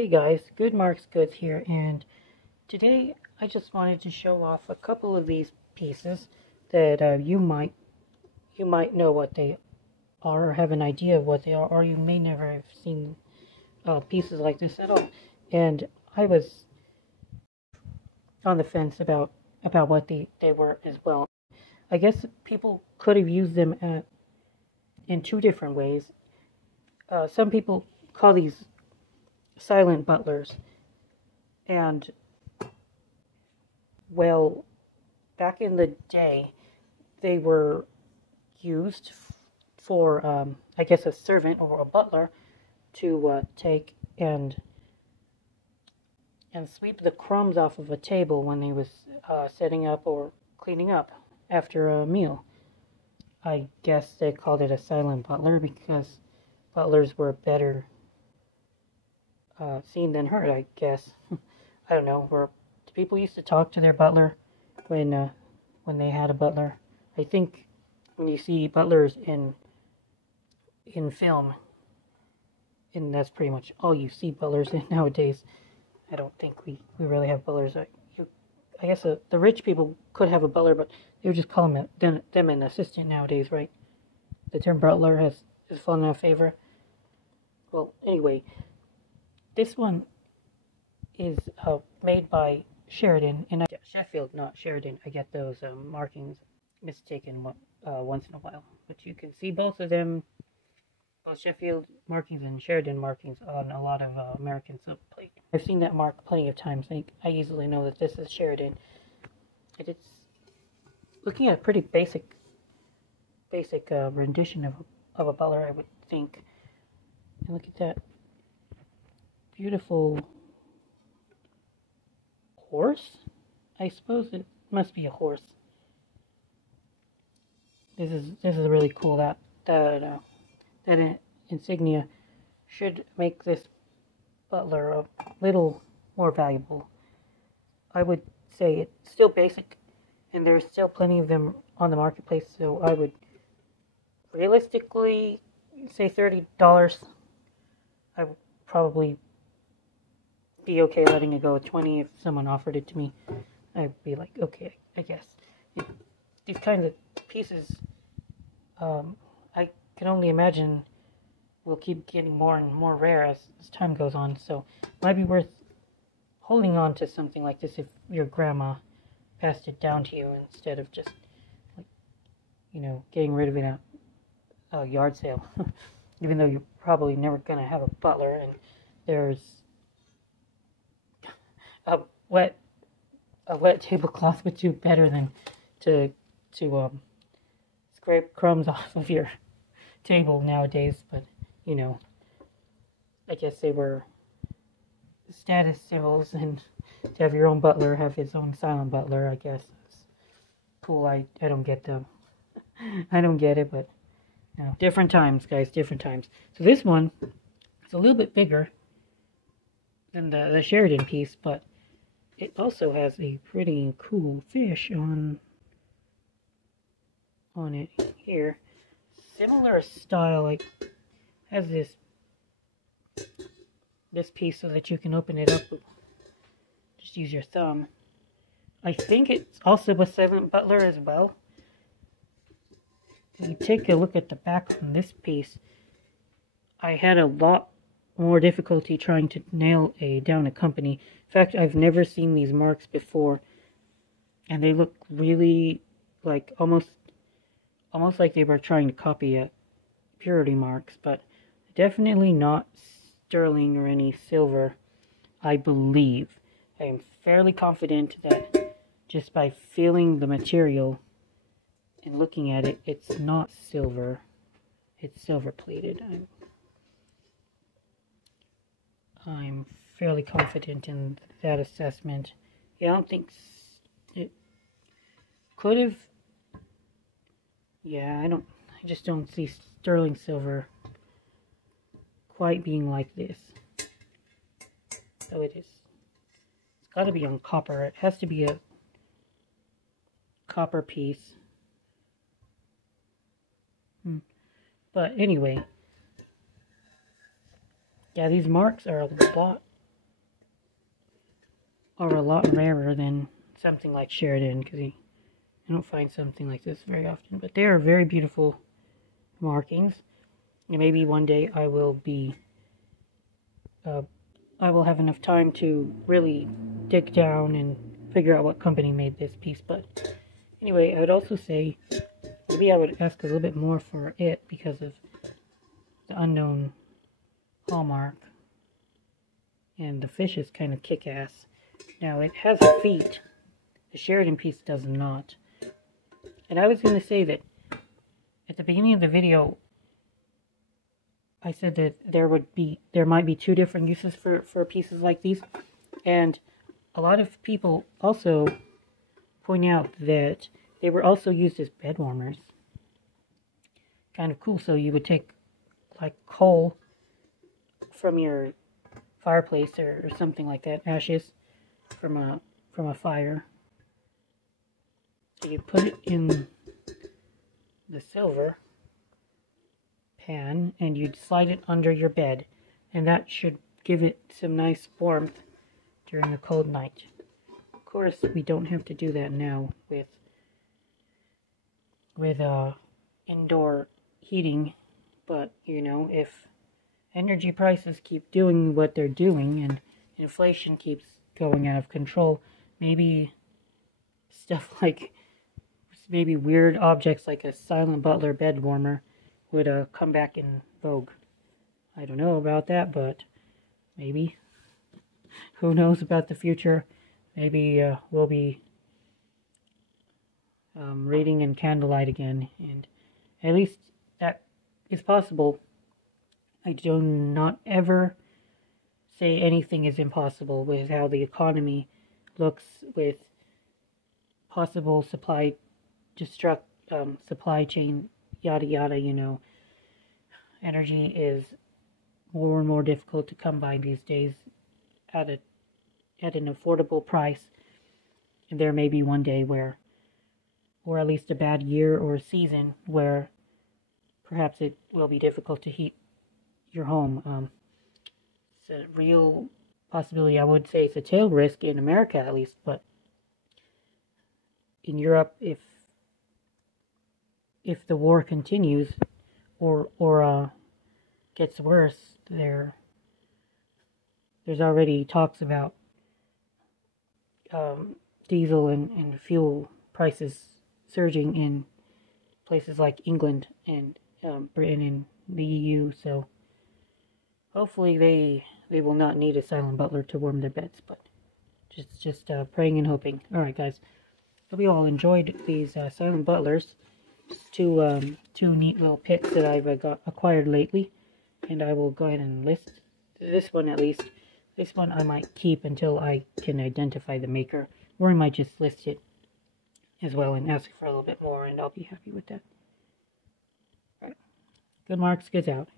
Hey guys, Good Marks Goods here, and today I just wanted to show off a couple of these pieces that you might know what they are or have an idea of what they are, or you may never have seen pieces like this at all. And I was on the fence about what they were as well. I guess people could have used them in two different ways. Some people call these Silent Butlers, and well, back in the day they were used for I guess a servant or a butler to take and sweep the crumbs off of a table when they was setting up or cleaning up after a meal. I guess they called it a silent butler because butlers were better seen than heard, I guess. I don't know. Where people used to talk to their butler when they had a butler. I think when you see butlers in film, and that's pretty much all you see butlers in nowadays. I don't think we really have butlers. I guess the rich people could have a butler, but they would just call them an assistant nowadays, right? The term butler has fallen out of favor. Well, anyway, this one is made by Sheridan, and Sheffield, not Sheridan. I get those markings mistaken once in a while. But you can see both of them, both Sheffield markings and Sheridan markings, on a lot of American silver plate. I've seen that mark plenty of times. I easily know that this is Sheridan. And it's looking at a pretty basic rendition of a butler, I would think. And look at that beautiful horse. I suppose it must be a horse. This is really cool. That insignia should make this butler a little more valuable. I would say it's still basic, and there's still plenty of them on the marketplace. So I would realistically say $30. I would probably be okay letting it go at $20 if someone offered it to me. I'd be like, okay, I guess. These kinds of pieces, I can only imagine will keep getting more and more rare as time goes on. So it might be worth holding on to something like this if your grandma passed it down to you, instead of just, getting rid of it at a yard sale. Even though you're probably never gonna have a butler, and there's a wet tablecloth would do better than to scrape crumbs off of your table nowadays. But I guess they were status symbols, and to have your own butler have his own silent butler, I guess is cool. I don't get them. I don't get it, but different times, guys, different times. So this one is a little bit bigger than the Sheridan piece, but it also has a pretty cool fish on it here. Similar style, like has this piece so that you can open it up. Just use your thumb. I think it's also a Silent Butler as well. If you take a look at the back on this piece, I had a lot more difficulty trying to nail down a company. In fact, I've never seen these marks before, and they look really like almost like they were trying to copy purity marks, but definitely not sterling or any silver, I believe. I am fairly confident that just by feeling the material and looking at it, it's not silver. It's silver plated. I'm fairly confident in that assessment. Yeah, I don't think it could have. Yeah, I just don't see sterling silver quite being like this. So it is. It's got to be on copper. It has to be a copper piece. But anyway, yeah, these marks are a lot are a lot rarer than something like Sheridan, because I don't find something like this very often. But they are very beautiful markings, and maybe one day I will have enough time to really dig down and figure out what company made this piece. But anyway, I would also say maybe I would ask a little bit more for it because of the unknown hallmark. And the fish is kind of kick-ass. Now, it has feet. The Sheridan piece does not. And I was going to say that at the beginning of the video, I said that there might be two different uses for pieces like these. And a lot of people also point out that they were also used as bed warmers. Kind of cool. So you would take like coal from your fireplace or something like that, ashes from a fire. So you put it in the silver pan and you'd slide it under your bed, and that should give it some nice warmth during a cold night. Of course, we don't have to do that now with indoor heating, but you know, if energy prices keep doing what they're doing and inflation keeps going out of control, maybe stuff like maybe weird objects like a Silent Butler bed warmer would come back in vogue. I don't know about that, but maybe. Who knows about the future? Maybe we'll be reading in candlelight again, and at least that is possible. I do not ever say anything is impossible with how the economy looks, with possible supply chain, yada yada, you know. Energy is more and more difficult to come by these days at an affordable price. And there may be one day where, or at least a bad year or season where perhaps it will be difficult to heat your home. It's a real possibility. I would say it's a tail risk in America at least, but in Europe, if the war continues or gets worse, there's already talks about diesel and fuel prices surging in places like England and Britain and the EU. So hopefully they will not need a Silent Butler to warm their beds, but just praying and hoping. All right, guys. Hope you all enjoyed these Silent Butlers. Just two neat little picks that I've acquired lately, and I will go ahead and list this one at least. This one I might keep until I can identify the maker, or I might just list it as well and ask for a little bit more, and I'll be happy with that. All right. Good marks, goods out.